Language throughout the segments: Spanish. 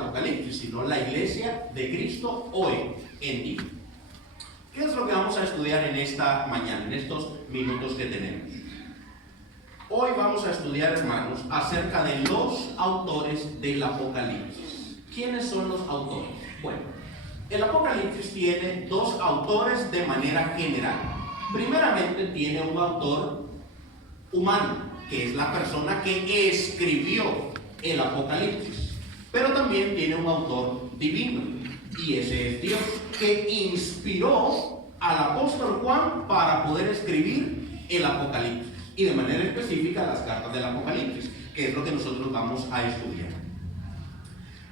Apocalipsis, sino la iglesia de Cristo hoy en día. ¿Qué es lo que vamos a estudiar en esta mañana, en estos minutos que tenemos? Hoy vamos a estudiar, hermanos, acerca de los autores del Apocalipsis. ¿Quiénes son los autores? Bueno, el Apocalipsis tiene dos autores de manera general. Primeramente tiene un autor humano, que es la persona que escribió el Apocalipsis. Pero también tiene un autor divino, y ese es Dios, que inspiró al apóstol Juan para poder escribir el Apocalipsis, y de manera específica las cartas del Apocalipsis, que es lo que nosotros vamos a estudiar.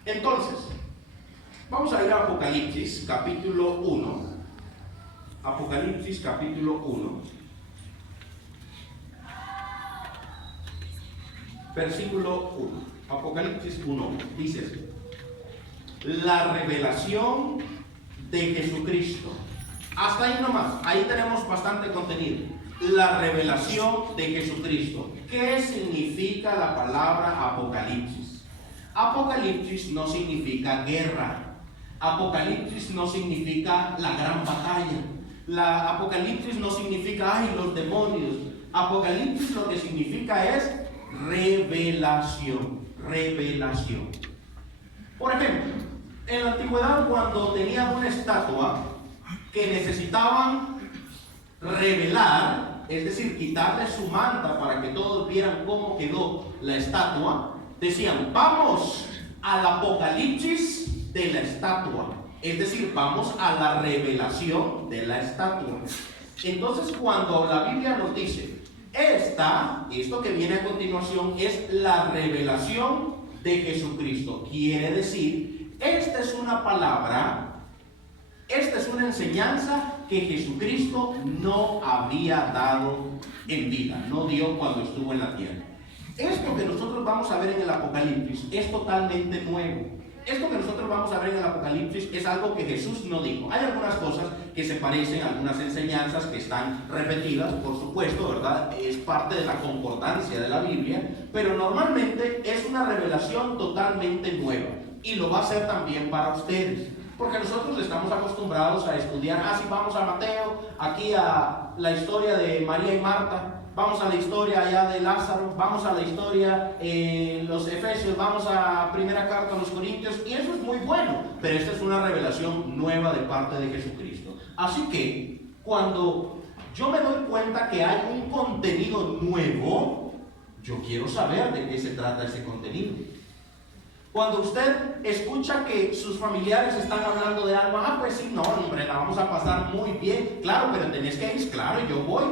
Entonces, vamos a ir a Apocalipsis capítulo 1. Apocalipsis capítulo 1. Versículo 1. Apocalipsis 1. Dice así: la revelación de Jesucristo. Hasta ahí nomás. Ahí tenemos bastante contenido. La revelación de Jesucristo. ¿Qué significa la palabra Apocalipsis? Apocalipsis no significa guerra. Apocalipsis no significa la gran batalla. Apocalipsis no significa, ay, los demonios. Apocalipsis lo que significa es revelación. Revelación. Por ejemplo, en la antigüedad, cuando tenían una estatua que necesitaban revelar, es decir, quitarle su manta para que todos vieran cómo quedó la estatua, decían: vamos al Apocalipsis de la estatua, es decir, vamos a la revelación de la estatua. Entonces, cuando la Biblia nos dice esto que viene a continuación es la revelación de Jesucristo, quiere decir, esta es una palabra, esta es una enseñanza que Jesucristo no había dado en vida, no dio cuando estuvo en la tierra. Esto que nosotros vamos a ver en el Apocalipsis es totalmente nuevo. Esto que nosotros vamos a ver en el Apocalipsis es algo que Jesús no dijo. Hay algunas cosas que se parecen, algunas enseñanzas que están repetidas, por supuesto, ¿verdad? Es parte de la concordancia de la Biblia, pero normalmente es una revelación totalmente nueva, y lo va a ser también para ustedes, porque nosotros estamos acostumbrados a estudiar, si vamos a Mateo, aquí a la historia de María y Marta, vamos a la historia allá de Lázaro, vamos a la historia en los Efesios, vamos a primera carta a los Corintios, y eso es muy bueno, pero esta es una revelación nueva de parte de Jesucristo. Así que cuando yo me doy cuenta que hay un contenido nuevo, yo quiero saber de qué se trata ese contenido. Cuando usted escucha que sus familiares están hablando de algo, pues sí, no, hombre, la vamos a pasar muy bien, claro, pero tenés que ir, claro, yo voy.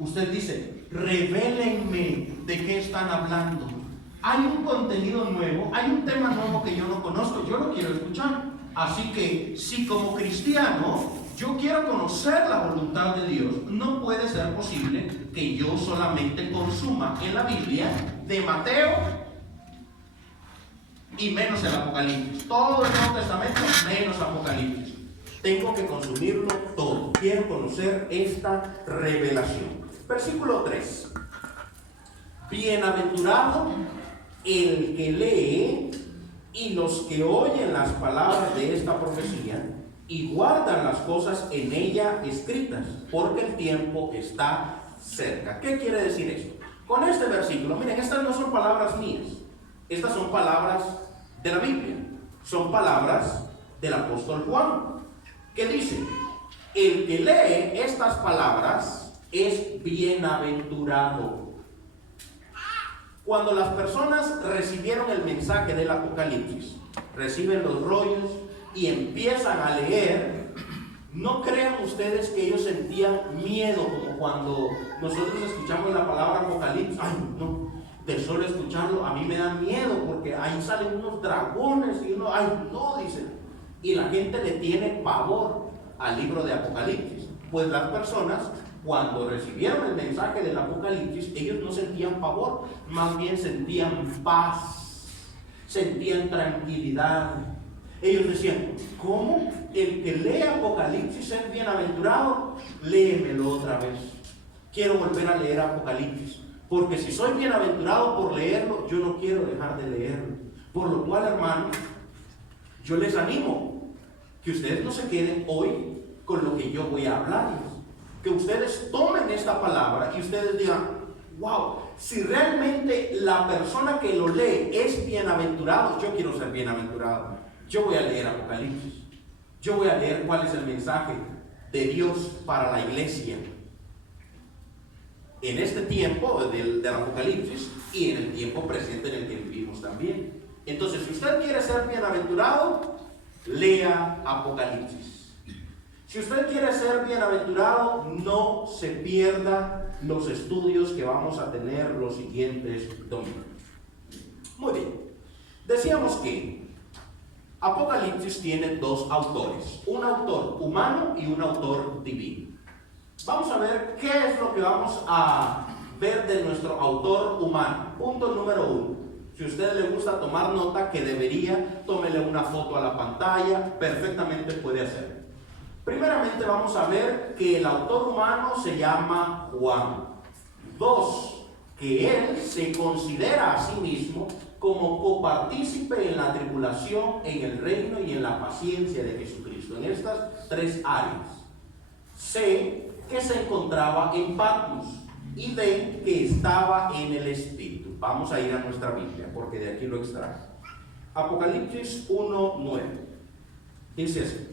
Usted dice: revélenme de qué están hablando. Hay un contenido nuevo, hay un tema nuevo que yo no conozco, yo lo quiero escuchar. Así que si como cristiano yo quiero conocer la voluntad de Dios, no puede ser posible que yo solamente consuma en la Biblia de Mateo y menos el Apocalipsis. Todo el Nuevo Testamento menos Apocalipsis. Tengo que consumirlo todo. Quiero conocer esta revelación. Versículo 3. Bienaventurado el que lee y los que oyen las palabras de esta profecía y guardan las cosas en ella escritas, porque el tiempo está cerca. ¿Qué quiere decir esto? Con este versículo, miren, estas no son palabras mías, estas son palabras de la Biblia, son palabras del apóstol Juan, que dice: el que lee estas palabras es bienaventurado. Cuando las personas recibieron el mensaje del Apocalipsis, reciben los rollos y empiezan a leer, no crean ustedes que ellos sentían miedo, como cuando nosotros escuchamos la palabra Apocalipsis. Ay, no, de solo escucharlo a mí me da miedo, porque ahí salen unos dragones y uno, ay, no, dicen. Y la gente le tiene pavor al libro de Apocalipsis. Pues las personas, cuando recibieron el mensaje del Apocalipsis, ellos no sentían pavor, más bien sentían paz, sentían tranquilidad. Ellos decían: ¿cómo? El que lee Apocalipsis es bienaventurado. Léemelo otra vez. Quiero volver a leer Apocalipsis, porque si soy bienaventurado por leerlo, yo no quiero dejar de leerlo. Por lo cual, hermanos, yo les animo que ustedes no se queden hoy con lo que yo voy a hablarles, que ustedes tomen esta palabra y ustedes digan, wow, si realmente la persona que lo lee es bienaventurado, yo quiero ser bienaventurado. Yo voy a leer Apocalipsis. Yo voy a leer cuál es el mensaje de Dios para la iglesia en este tiempo del Apocalipsis y en el tiempo presente en el que vivimos también. Entonces, si usted quiere ser bienaventurado, lea Apocalipsis. Si usted quiere ser bienaventurado, no se pierda los estudios que vamos a tener los siguientes domingos. Muy bien. Decíamos que Apocalipsis tiene dos autores, un autor humano y un autor divino. Vamos a ver qué es lo que vamos a ver de nuestro autor humano. Punto número 1. Si a usted le gusta tomar nota, que debería, tómele una foto a la pantalla, perfectamente puede hacerlo. Primeramente vamos a ver que el autor humano se llama Juan. 2, que él se considera a sí mismo como copartícipe en la tribulación, en el reino y en la paciencia de Jesucristo. En estas 3 áreas. C, que se encontraba en Patmos. Y D, que estaba en el Espíritu. Vamos a ir a nuestra Biblia, porque de aquí lo extraje. Apocalipsis 1:9. Dice así: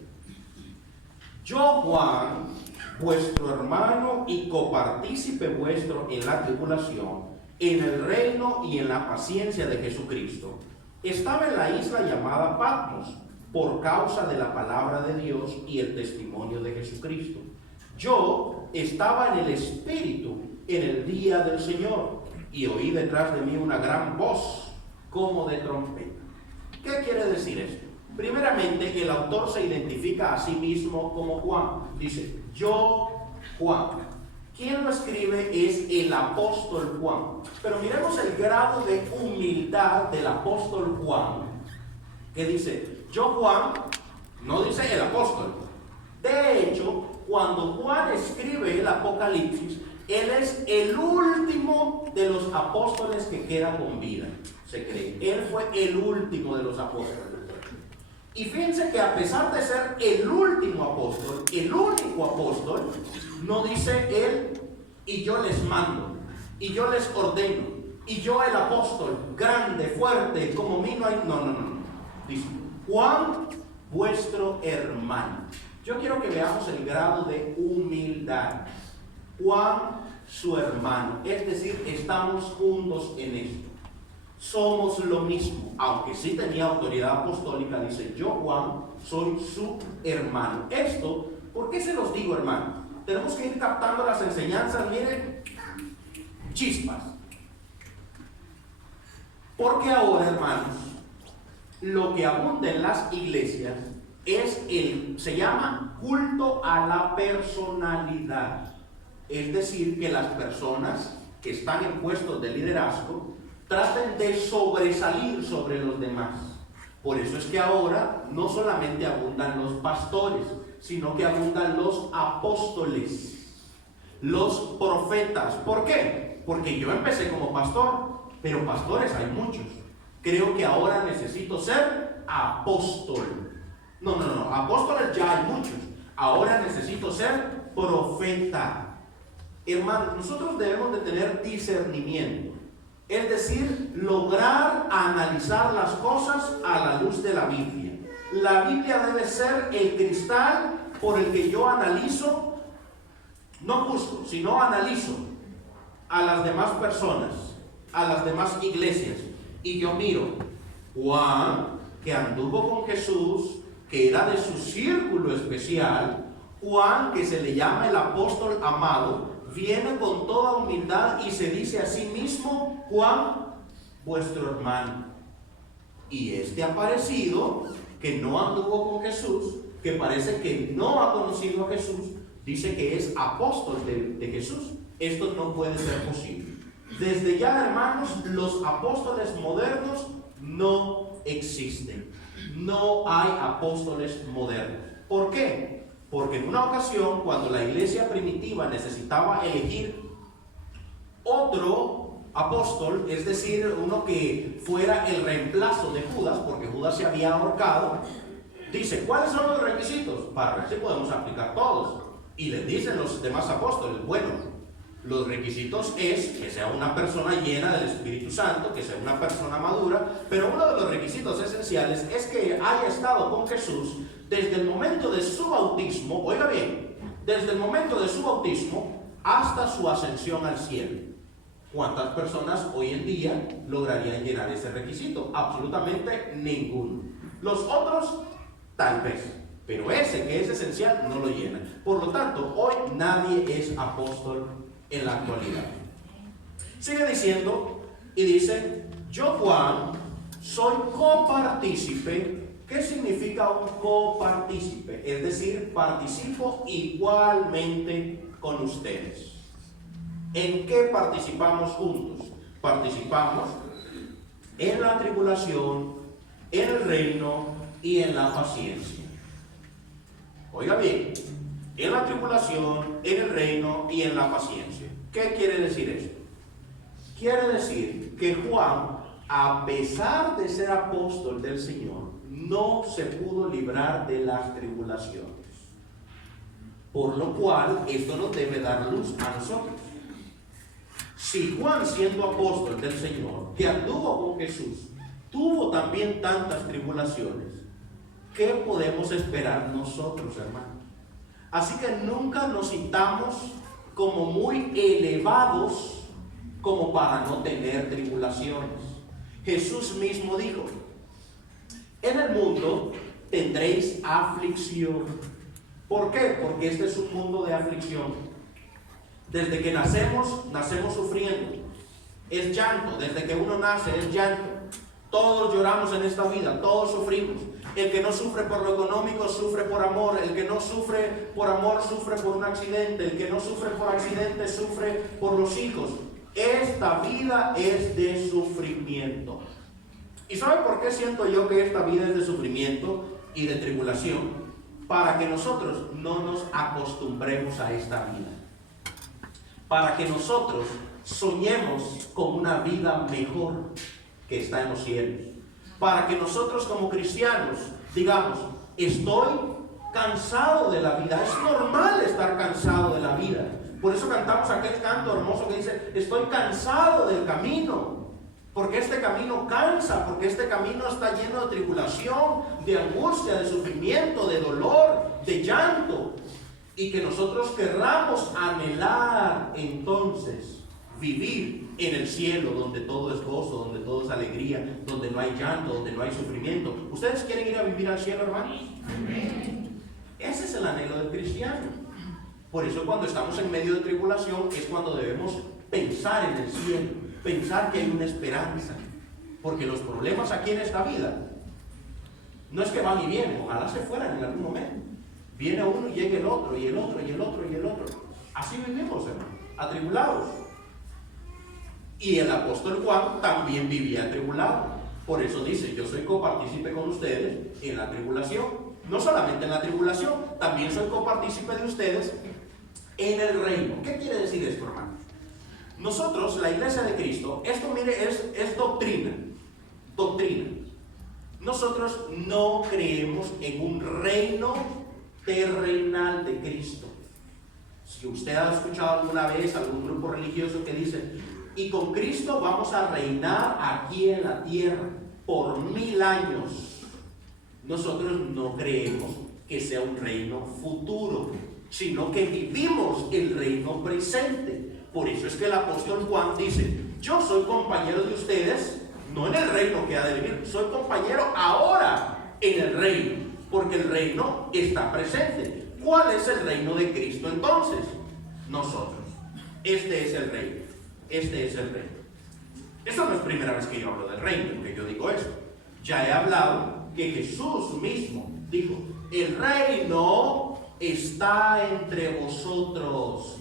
yo, Juan, vuestro hermano y copartícipe vuestro en la tribulación, en el reino y en la paciencia de Jesucristo, estaba en la isla llamada Patmos, por causa de la palabra de Dios y el testimonio de Jesucristo. Yo estaba en el Espíritu en el día del Señor, y oí detrás de mí una gran voz, como de trompeta. ¿Qué quiere decir esto? Primeramente, el autor se identifica a sí mismo como Juan. Dice, yo, Juan. Quien lo escribe es el apóstol Juan. Pero miremos el grado de humildad del apóstol Juan, que dice, yo, Juan, no dice el apóstol. De hecho, cuando Juan escribe el Apocalipsis, él es el último de los apóstoles que queda con vida, se cree. Él fue el último de los apóstoles. Y fíjense que a pesar de ser el último apóstol, el único apóstol, no dice él, y yo les mando, y yo les ordeno, y yo el apóstol, grande, fuerte, como mí no hay. No. Dice, Juan, vuestro hermano. Yo quiero que veamos el grado de humildad. Juan, su hermano. Es decir, estamos juntos en esto. Somos lo mismo, aunque sí tenía autoridad apostólica, dice, yo, Juan, soy su hermano. Esto, ¿por qué se los digo, hermano? Tenemos que ir captando las enseñanzas, miren, chispas. Porque ahora, hermanos, lo que abunda en las iglesias se llama culto a la personalidad. Es decir, que las personas que están en puestos de liderazgo traten de sobresalir sobre los demás. Por eso es que ahora no solamente abundan los pastores, sino que abundan los apóstoles, los profetas. ¿Por qué? Porque yo empecé como pastor, pero pastores hay muchos. Creo que ahora necesito ser apóstol. No, apóstoles ya hay muchos. Ahora necesito ser profeta. Hermanos, nosotros debemos de tener discernimiento. Es decir, lograr analizar las cosas a la luz de la Biblia. La Biblia debe ser el cristal por el que yo analizo, no juzgo, sino analizo a las demás personas, a las demás iglesias. Y yo miro, Juan, que anduvo con Jesús, que era de su círculo especial, Juan, que se le llama el apóstol amado, viene con toda humildad y se dice a sí mismo, Juan, vuestro hermano. Y este aparecido, que no anduvo con Jesús, que parece que no ha conocido a Jesús, dice que es apóstol de Jesús. Esto no puede ser posible. Desde ya, hermanos, los apóstoles modernos no existen. No hay apóstoles modernos. ¿Por qué? Porque en una ocasión, cuando la iglesia primitiva necesitaba elegir otro apóstol, es decir, uno que fuera el reemplazo de Judas, porque Judas se había ahorcado, Dice, ¿cuáles son los requisitos? Para ver si podemos aplicar todos. Y les dicen los demás apóstoles, bueno, los requisitos es que sea una persona llena del Espíritu Santo, que sea una persona madura, pero uno de los requisitos esenciales es que haya estado con Jesús desde el momento de su bautismo, oiga bien, desde el momento de su bautismo hasta su ascensión al cielo. ¿Cuántas personas hoy en día lograrían llenar ese requisito? Absolutamente ninguno. Los otros, tal vez, pero ese que es esencial no lo llena. Por lo tanto, hoy nadie es apóstol en la actualidad. Sigue diciendo y dice, yo Juan soy copartícipe. ¿Qué significa un copartícipe? Es decir, participo igualmente con ustedes. ¿En qué participamos juntos? Participamos en la tribulación, en el reino y en la paciencia. Oiga bien, en la tribulación, en el reino y en la paciencia. ¿Qué quiere decir esto? Quiere decir que Juan, a pesar de ser apóstol del Señor, no se pudo librar de las tribulaciones. Por lo cual, esto nos debe dar luz a nosotros. Si Juan, siendo apóstol del Señor, que anduvo con Jesús, tuvo también tantas tribulaciones, ¿qué podemos esperar nosotros, hermanos? Así que nunca nos sintamos como muy elevados como para no tener tribulaciones. Jesús mismo dijo, en el mundo tendréis aflicción. ¿Por qué? Porque este es un mundo de aflicción. Desde que nacemos sufriendo. Es llanto, desde que uno nace es llanto. Todos lloramos en esta vida, todos sufrimos. El que no sufre por lo económico sufre por amor. El que no sufre por amor sufre por un accidente. El que no sufre por accidente sufre por los hijos. Esta vida es de sufrimiento. ¿Y sabe por qué siento yo que esta vida es de sufrimiento y de tribulación? Para que nosotros no nos acostumbremos a esta vida. Para que nosotros soñemos con una vida mejor que está en los cielos. Para que nosotros como cristianos digamos, estoy cansado de la vida. Es normal estar cansado de la vida. Por eso cantamos aquel canto hermoso que dice, estoy cansado del camino. Porque este camino cansa, porque este camino está lleno de tribulación, de angustia, de sufrimiento, de dolor, de llanto. Y que nosotros querramos anhelar entonces vivir en el cielo, donde todo es gozo, donde todo es alegría, donde no hay llanto, donde no hay sufrimiento. ¿Ustedes quieren ir a vivir al cielo, hermanos? Amén. Ese es el anhelo del cristiano. Por eso cuando estamos en medio de tribulación es cuando debemos pensar en el cielo, pensar que hay una esperanza. Porque los problemas aquí en esta vida no es que van y vienen, ojalá se fueran en algún momento. Viene uno y llega el otro, y el otro, y el otro, y el otro. Así vivimos, hermano, atribulados. Y el apóstol Juan también vivía atribulado. Por eso dice, yo soy copartícipe con ustedes en la tribulación. No solamente en la tribulación, también soy copartícipe de ustedes en el reino. ¿Qué quiere decir esto, hermanos? Nosotros, la iglesia de Cristo, esto mire, es doctrina. Doctrina. Nosotros no creemos en un reino terrenal de Cristo. Si usted ha escuchado alguna vez algún grupo religioso que dice, y con Cristo vamos a reinar aquí en la tierra por 1000 años. Nosotros no creemos que sea un reino futuro, sino que vivimos el reino presente. Por eso es que el apóstol Juan dice, yo soy compañero de ustedes, no en el reino que ha de venir, soy compañero ahora en el reino. Porque el reino está presente. ¿Cuál es el reino de Cristo entonces? Nosotros. Este es el reino. Este es el reino. Esto no es primera vez que yo hablo del reino, que yo digo esto. Ya he hablado que Jesús mismo dijo, el reino está entre vosotros.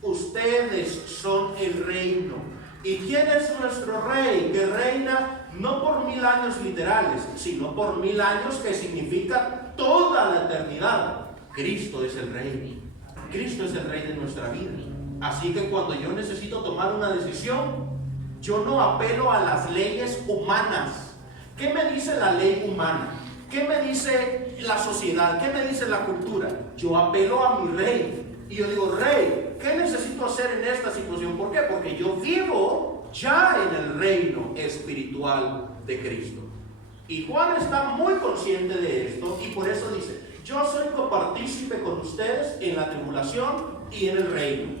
Ustedes son el reino. ¿Y quién es nuestro rey? Que reina no por 1000 años literales, sino por 1000 años que significa toda la eternidad. Cristo es el rey. Cristo es el rey de nuestra vida. Así que cuando yo necesito tomar una decisión, yo no apelo a las leyes humanas. ¿Qué me dice la ley humana? ¿Qué me dice la sociedad? ¿Qué me dice la cultura? Yo apelo a mi rey y yo digo, rey, ¿qué necesito hacer en esta situación? ¿Por qué? Porque yo vivo ya en el reino espiritual de Cristo. Y Juan está muy consciente de esto y por eso dice, yo soy copartícipe con ustedes en la tribulación y en el reino.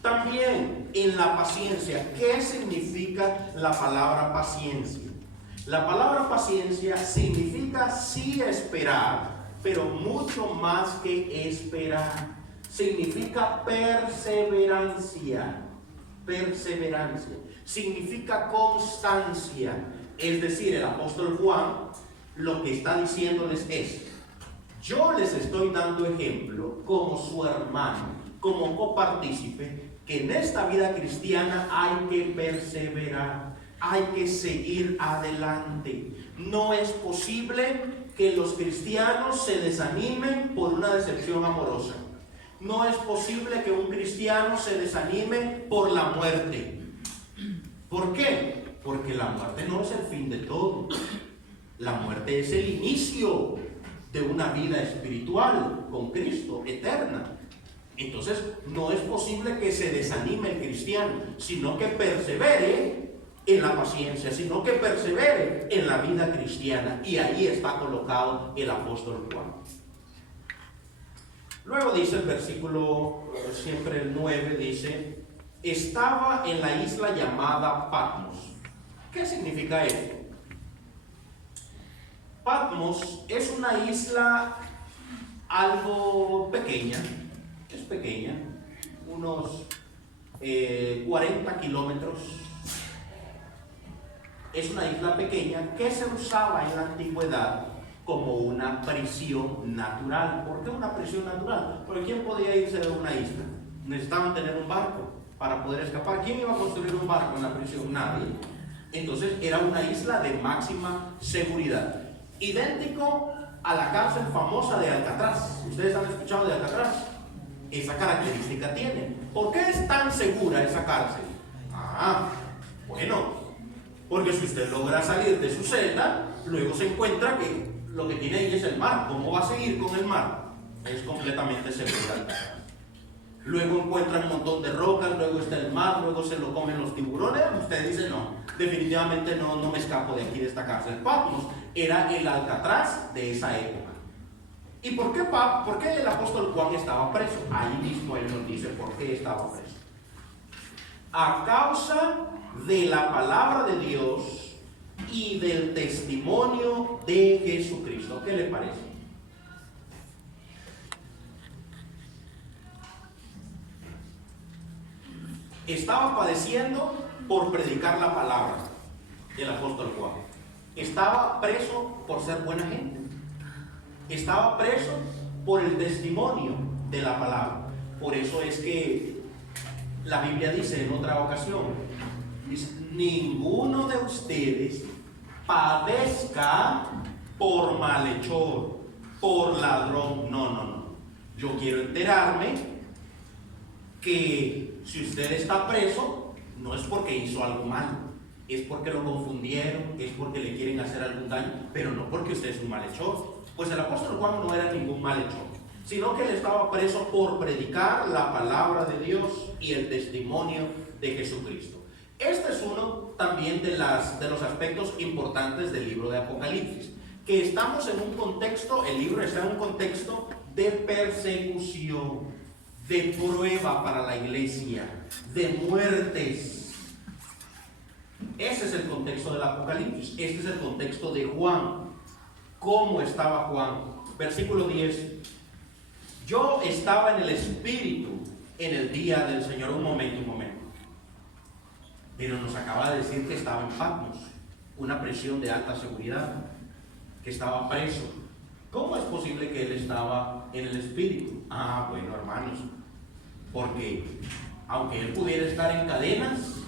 También en la paciencia. ¿Qué significa la palabra paciencia? La palabra paciencia significa sí esperar, pero mucho más que esperar. Significa perseverancia. Perseverancia. Significa constancia. Es decir, el apóstol Juan lo que está diciéndoles es, yo les estoy dando ejemplo como su hermano, como copartícipe, que en esta vida cristiana hay que perseverar, hay que seguir adelante. No es posible que los cristianos se desanimen por una decepción amorosa. No es posible que un cristiano se desanime por la muerte. ¿Por qué? Porque la muerte no es el fin de todo. La muerte es el inicio de una vida espiritual con Cristo, eterna. Entonces, no es posible que se desanime el cristiano, sino que persevere en la paciencia, sino que persevere en la vida cristiana. Y ahí está colocado el apóstol Juan. Luego dice el versículo, siempre el 9, dice, estaba en la isla llamada Patmos. ¿Qué significa esto? Patmos es una isla algo pequeña, es pequeña, unos 40 kilómetros. Es una isla pequeña que se usaba en la antigüedad como una prisión natural. ¿Por qué una prisión natural? Porque ¿quién podía irse de una isla? Necesitaban tener un barco para poder escapar. ¿Quién iba a construir un barco en la prisión? Nadie. Entonces era una isla de máxima seguridad. Idéntico a la cárcel famosa de Alcatraz. ¿Ustedes han escuchado de Alcatraz? Esa característica tiene. ¿Por qué es tan segura esa cárcel? Bueno, porque si usted logra salir de su celda, luego se encuentra que lo que tiene ahí es el mar. ¿Cómo va a seguir con el mar? Es completamente segura. Luego encuentra un montón de rocas, luego está el mar, luego se lo comen los tiburones. Usted dice, no, definitivamente no me escapo de aquí, de esta cárcel. Patmos era el Alcatraz de esa época. ¿Y por qué el apóstol Juan estaba preso? Ahí mismo él nos dice por qué estaba preso. A causa de la palabra de Dios y del testimonio de Jesucristo. ¿Qué le parece? Estaba padeciendo por predicar la palabra del apóstol Juan. Estaba preso por ser buena gente. Estaba preso por el testimonio de la palabra. Por eso es que la Biblia dice en otra ocasión, dice, ninguno de ustedes padezca por malhechor, por ladrón. No. Yo quiero enterarme que si usted está preso, no es porque hizo algo malo, es porque lo confundieron, es porque le quieren hacer algún daño, pero no porque usted es un malhechor. Pues el apóstol Juan no era ningún malhechor, sino que él estaba preso por predicar la palabra de Dios y el testimonio de Jesucristo. Este es uno también de los aspectos importantes del libro de Apocalipsis, que estamos en un contexto, el libro está en un contexto de persecución, de prueba para la iglesia, de muertes. Ese es el contexto del Apocalipsis, este es el contexto de Juan. ¿Cómo estaba Juan? Versículo 10. Yo estaba en el Espíritu en el día del Señor. Un momento. Pero nos acaba de decir que estaba en Patmos, una prisión de alta seguridad, que estaba preso. ¿Cómo es posible que él estaba en el Espíritu? Bueno, hermanos, porque aunque él pudiera estar en cadenas,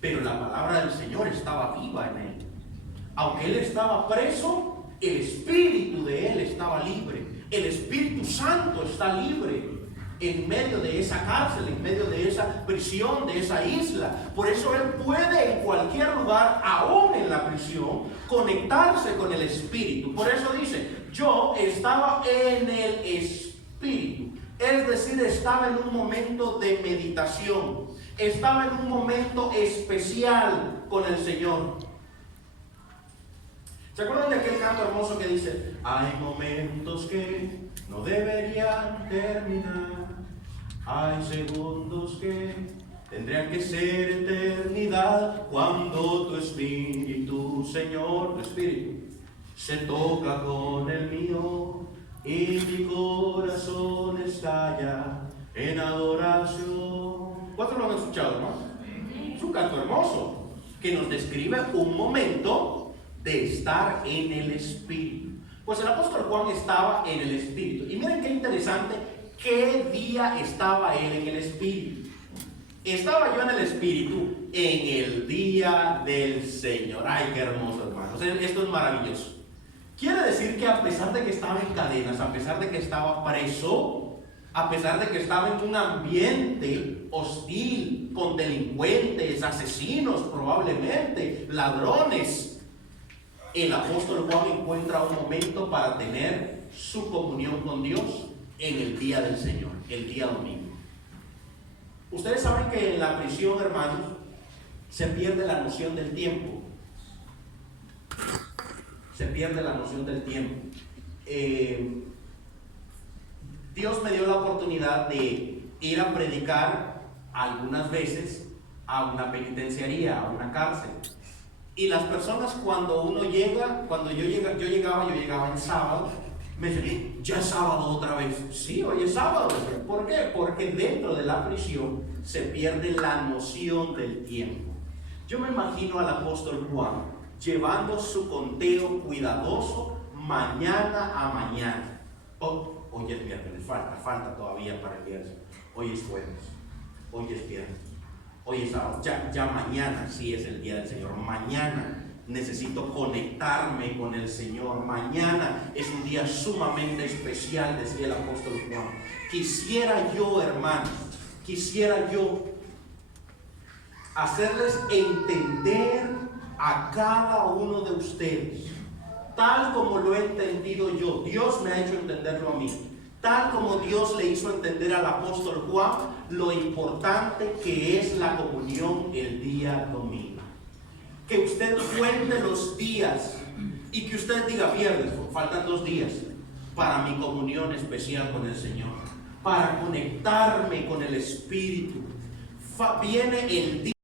pero la palabra del Señor estaba viva en él. Aunque él estaba preso, el espíritu de él estaba libre. El Espíritu Santo está libre. en medio de esa cárcel, en medio de esa prisión, de esa isla. Por eso Él puede en cualquier lugar, aún en la prisión, conectarse con el Espíritu. Por eso dice, yo estaba en el Espíritu. Es decir, estaba en un momento de meditación. Estaba en un momento especial con el Señor. ¿Se acuerdan de aquel canto hermoso que dice, hay momentos que no deberían terminar, hay segundos que tendrían que ser eternidad, cuando tu espíritu, Señor, tu espíritu, se toca con el mío y mi corazón estalla en adoración? ¿Cuántos lo han escuchado, hermano? Es un canto hermoso que nos describe un momento de estar en el Espíritu. Pues el apóstol Juan estaba en el Espíritu. Y miren qué interesante, qué día estaba él en el Espíritu. Estaba yo en el Espíritu en el día del Señor. Ay, qué hermoso, hermanos. Esto es maravilloso. Quiere decir que a pesar de que estaba en cadenas, a pesar de que estaba preso, a pesar de que estaba en un ambiente hostil, con delincuentes, asesinos probablemente, ladrones, el apóstol Juan encuentra un momento para tener su comunión con Dios en el día del Señor, el día domingo. Ustedes saben que en la prisión, hermanos, se pierde la noción del tiempo. Se pierde la noción del tiempo. Dios me dio la oportunidad de ir a predicar algunas veces a una penitenciaría, a una cárcel. Y las personas cuando yo llegaba en sábado, me decían, ya es sábado otra vez. Sí, hoy es sábado. ¿Por qué? Porque dentro de la prisión se pierde la noción del tiempo. Yo me imagino al apóstol Juan llevando su conteo cuidadoso mañana a mañana. Hoy es miércoles, falta todavía para el viernes. Hoy es jueves, hoy es viernes. Hoy es sábado, ya mañana sí es el día del Señor. Mañana necesito conectarme con el Señor. Mañana es un día sumamente especial, decía el apóstol Juan. Quisiera yo, hermanos, hacerles entender a cada uno de ustedes, tal como lo he entendido yo. Dios me ha hecho entenderlo a mí. Tal como Dios le hizo entender al apóstol Juan lo importante que es la comunión el día domingo. Que usted cuente los días y que usted diga, viernes, faltan 2 días para mi comunión especial con el Señor, para conectarme con el Espíritu. Viene el día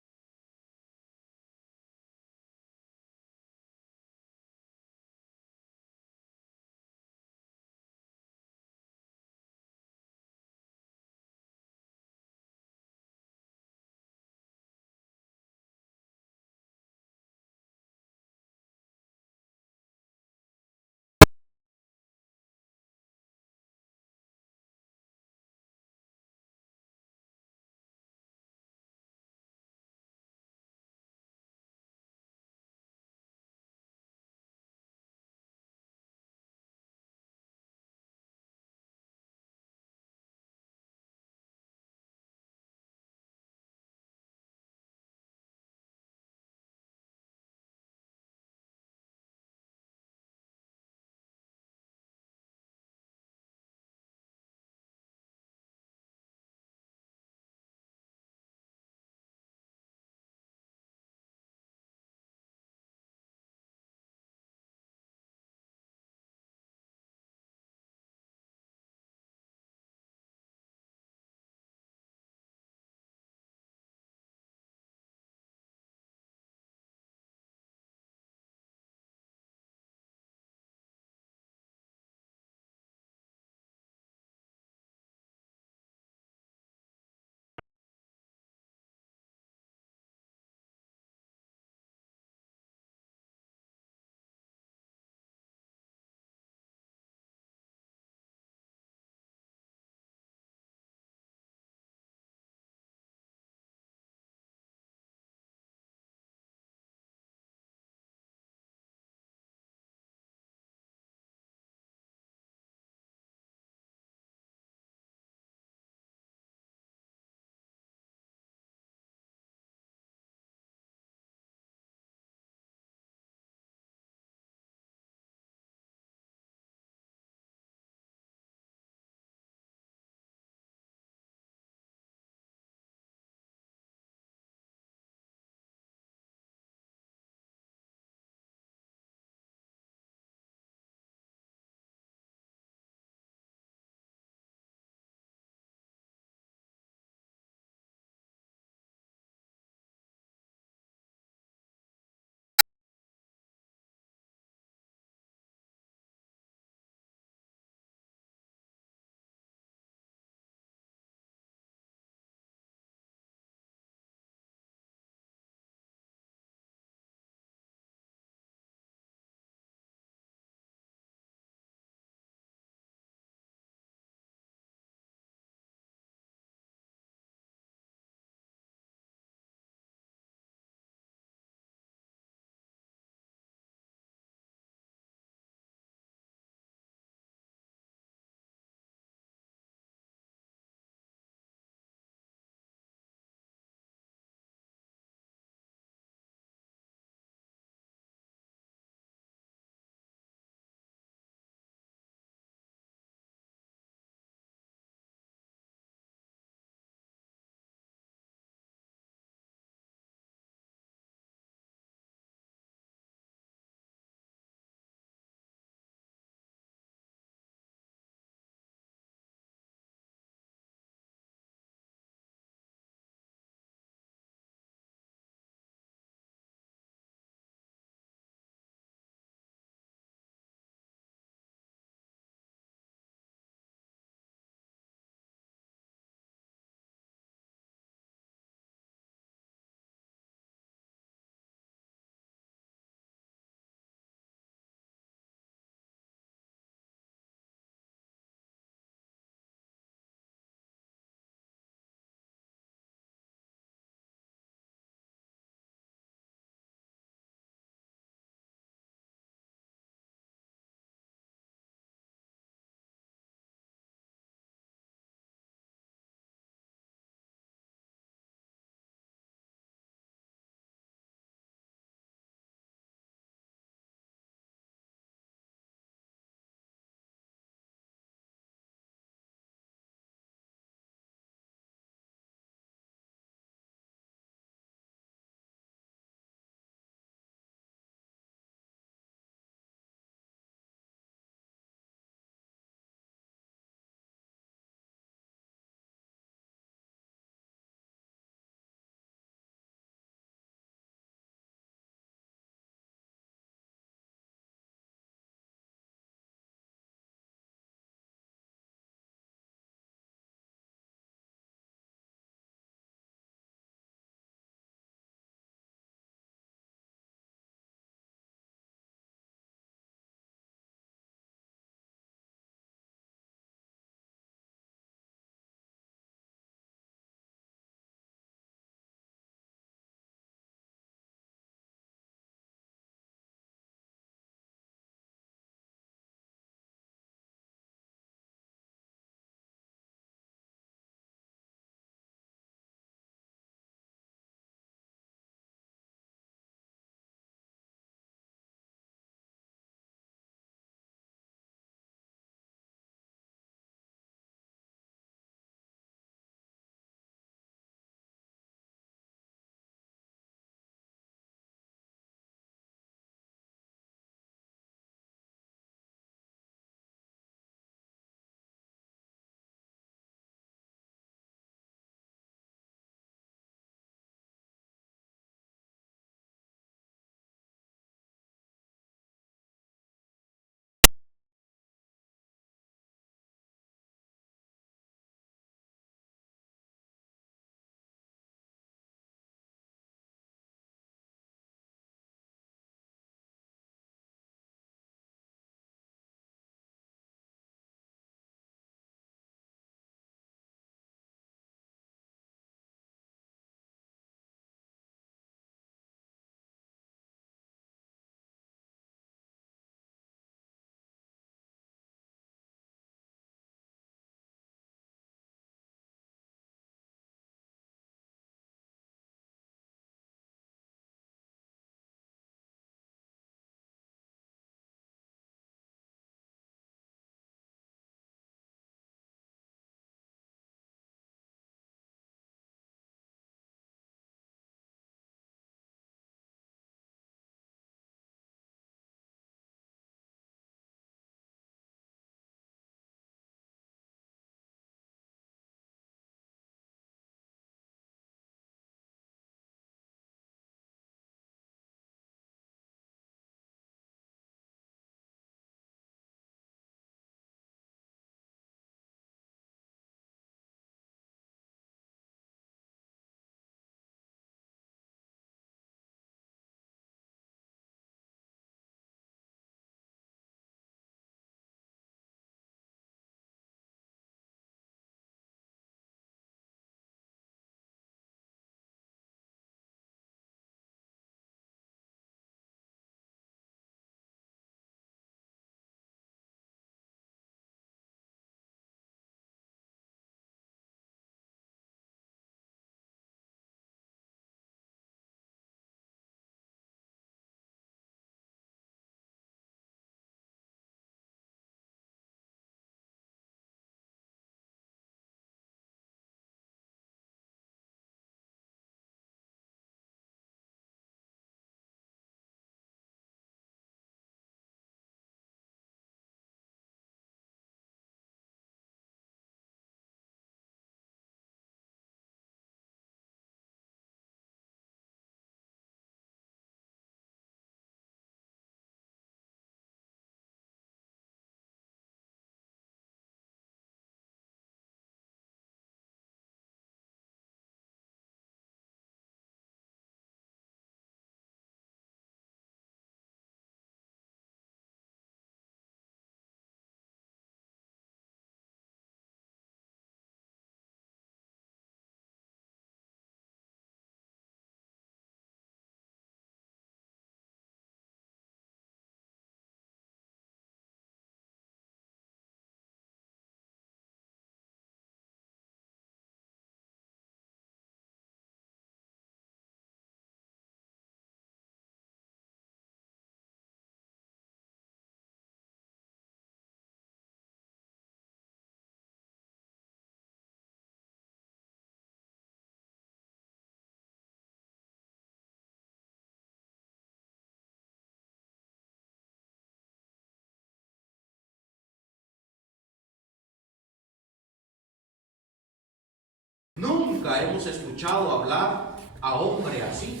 nunca hemos escuchado hablar a hombre así.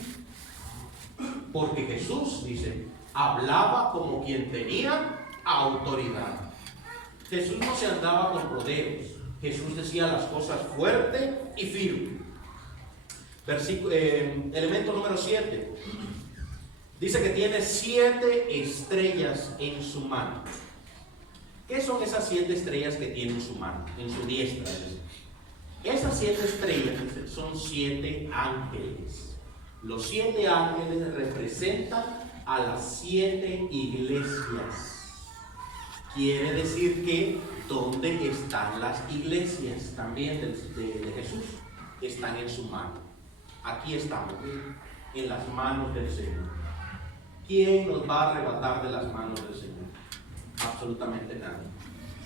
Porque Jesús, dice, hablaba como quien tenía autoridad. Jesús no se andaba con rodeos. Jesús decía las cosas fuerte y firme. Elemento número 7. Dice que tiene 7 estrellas en su mano. ¿Qué son esas 7 estrellas que tiene en su mano? En su diestra. Esas 7 estrellas son 7 ángeles. Los 7 ángeles representan a las 7 iglesias. Quiere decir que ¿dónde están las iglesias también de Jesús? Están en su mano. Aquí estamos, en las manos del Señor. ¿Quién nos va a arrebatar de las manos del Señor? Absolutamente nadie.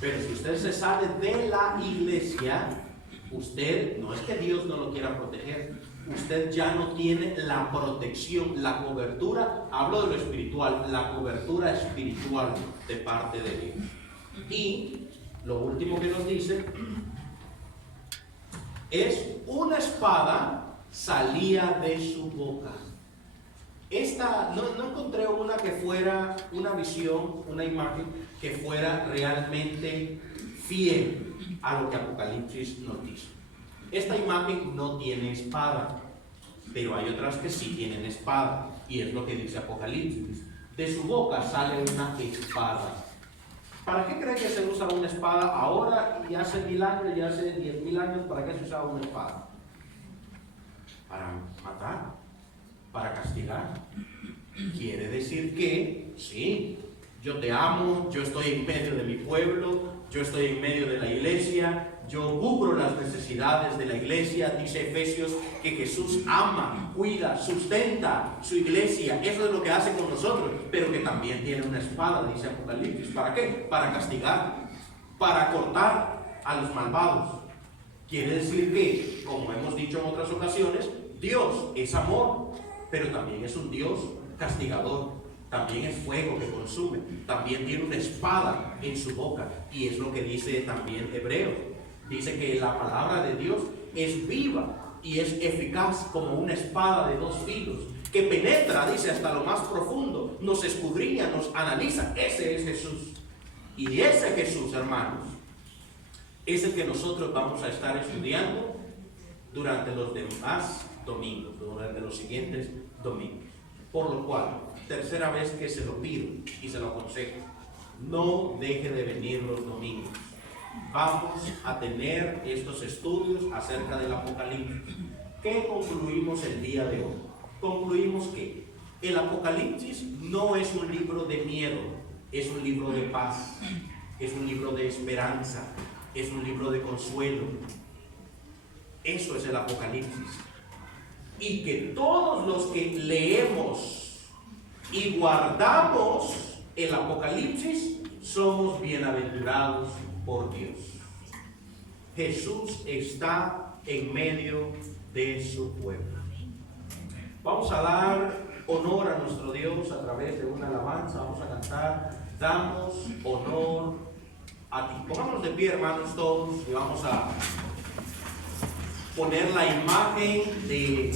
Pero si usted se sale de la iglesia, usted, no es que Dios no lo quiera proteger, usted ya no tiene la protección, la cobertura, hablo de lo espiritual, la cobertura espiritual de parte de Dios. Y lo último que nos dice es una espada salía de su boca. Esta, no encontré una que fuera una visión, una imagen que fuera realmente fiel a lo que Apocalipsis nos dice. Esta imagen no tiene espada, pero hay otras que sí tienen espada, y es lo que dice Apocalipsis. De su boca sale una espada. ¿Para qué cree que se usa una espada ahora y hace 1000 años y hace 10.000 años? ¿Para qué se usaba una espada? Para matar, para castigar. Quiere decir que, sí, yo te amo, yo estoy en medio de mi pueblo, yo estoy en medio de la iglesia, yo cubro las necesidades de la iglesia. Dice Efesios que Jesús ama, cuida, sustenta su iglesia. Eso es lo que hace con nosotros, pero que también tiene una espada, dice Apocalipsis. ¿Para qué? Para castigar, para cortar a los malvados. Quiere decir que, como hemos dicho en otras ocasiones, Dios es amor, pero también es un Dios castigador. También es fuego que consume. También tiene una espada en su boca. Y es lo que dice también Hebreo. Dice que la palabra de Dios es viva y es eficaz como una espada de 2 filos, que penetra, dice, hasta lo más profundo, nos escudriña, nos analiza. Ese es Jesús. Y ese Jesús, hermanos, es el que nosotros vamos a estar estudiando durante los demás domingos, durante los siguientes domingos. Por lo cual, tercera vez que se lo pido y se lo aconsejo, no deje de venir los domingos. Vamos a tener estos estudios acerca del Apocalipsis. ¿Qué concluimos el día de hoy? Concluimos que el Apocalipsis no es un libro de miedo, es un libro de paz, es un libro de esperanza, es un libro de consuelo. Eso es el Apocalipsis. Y que todos los que leemos y guardamos el Apocalipsis somos bienaventurados por Dios. Jesús está en medio de su pueblo. Vamos a dar honor a nuestro Dios a través de una alabanza. Vamos a cantar: damos honor a ti. Pongámonos de pie, hermanos, todos, y vamos a poner la imagen de